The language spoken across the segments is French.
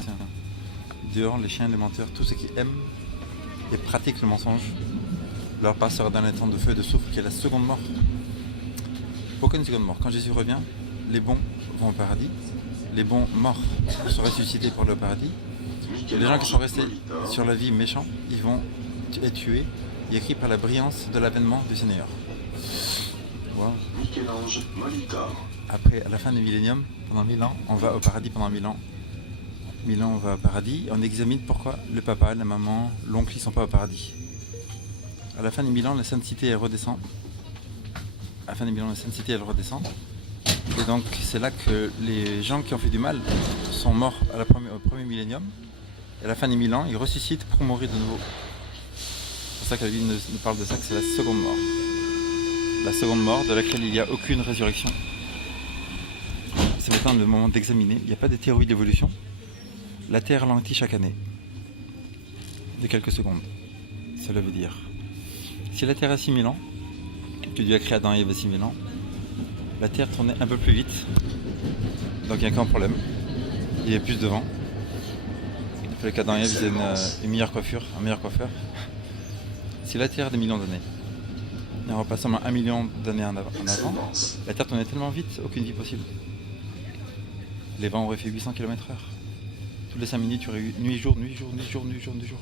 plus. Dehors, les chiens, les menteurs, tous ceux qui aiment et pratiquent le mensonge, leur passera dans un temps de feu et de souffle qui est la seconde mort. Pourquoi une seconde mort? Quand Jésus revient, les bons vont au paradis, les bons morts sont ressuscités pour le paradis, et les gens qui sont restés sur la vie méchants, ils vont être tués, écrit par la brillance de l'avènement du Seigneur. Voilà. Après, à la fin du millénium, pendant 1000 ans, on va au paradis pendant 1000 ans. 1000 ans, on va au paradis. On examine pourquoi le papa, la maman, l'oncle, ils ne sont pas au paradis. À la fin des 1000 ans, la Sainte Cité, elle redescend. À la fin des 1000 ans, la Sainte Cité, elle redescend. Et donc, c'est là que les gens qui ont fait du mal sont morts au premier millénium. Et à la fin des 1000 ans, ils ressuscitent pour mourir de nouveau. C'est pour ça que la Bible nous parle de ça, que c'est la seconde mort. La seconde mort de laquelle il n'y a aucune résurrection. C'est maintenant le moment d'examiner. Il n'y a pas de théorie d'évolution. La Terre ralentit chaque année. De quelques secondes. Cela veut dire, si la Terre a 6000 ans, que Dieu a créé Adam et Ève à 6000 ans, la Terre tournait un peu plus vite. Donc il n'y a qu'un problème. Il y a plus de vent. Il fallait qu'Adam et Ève aient une meilleure coiffure, un meilleur coiffeur. Si la Terre a des millions d'années, et on repasse seulement 1 million d'années en avant, la Terre tournait tellement vite, aucune vie possible. Les vents auraient fait 800 km/h. Toutes les 5 minutes, il y aurait eu nuit-jour, nuit-jour, nuit-jour, nuit-jour, nuit-jour.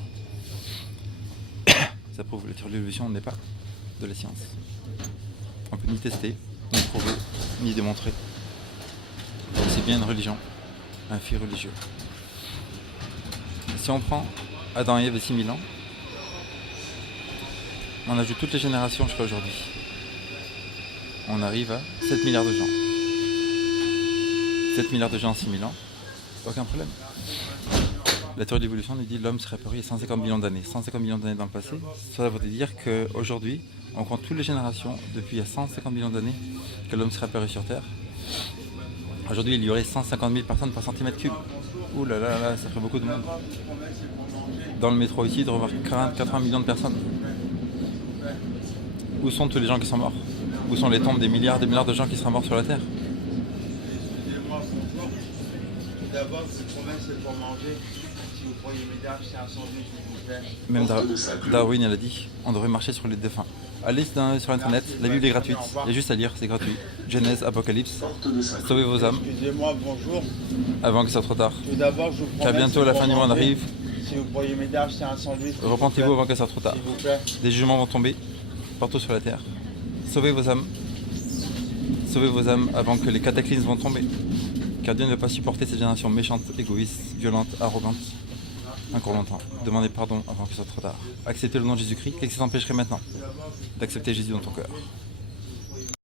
Ça prouve que la théorie de l'évolution n'est pas de la science. On peut ni tester, ni prouver, ni démontrer. Donc c'est bien une religion, un fait religieux. Si on prend Adam et Ève 6000 ans, on ajoute toutes les générations jusqu'à aujourd'hui. On arrive à 7 milliards de gens. 7 milliards de gens en 6000 ans, aucun problème. La théorie de l'évolution nous dit que l'homme serait apparu il y a 150 millions d'années. 150 millions d'années dans le passé, ça veut dire qu'aujourd'hui, on compte toutes les générations depuis il y a 150 millions d'années que l'homme serait apparu sur Terre. Aujourd'hui, il y aurait 150 000 personnes par centimètre cube. Ouh là là là, ça ferait beaucoup de monde. Dans le métro ici, il doit y avoir 80 millions de personnes. Où sont tous les gens qui sont morts? Où sont les tombes des milliards de gens qui seraient morts sur la Terre? D'abord, cette promesse c'est pour manger. Si vous pourriez m'aider à acheter un sandwich, s'il vous plaît. Même Darwin, elle a dit, on devrait marcher sur les défunts. Allez sur internet, la Bible est gratuite, il y a juste à lire, c'est gratuit. Genèse, Apocalypse, sauvez vos âmes. Excusez-moi, bonjour. Avant que ce soit trop tard. Tout d'abord, je vous promets. Car bientôt la fin du monde arrive. Si vous pourriez m'aider à acheter un sandwich. Repentez-vous avant que ce soit trop tard. S'il vous plaît. Des jugements vont tomber partout sur la terre. Sauvez vos âmes. Sauvez vos âmes avant que les cataclysmes vont tomber. Car Dieu ne veut pas supporter cette génération méchante, égoïste, violente, arrogante. Encore longtemps. Demandez pardon avant que ce soit trop tard. Acceptez le nom de Jésus-Christ. Qu'est-ce qui t'empêcherait maintenant d'accepter Jésus dans ton cœur?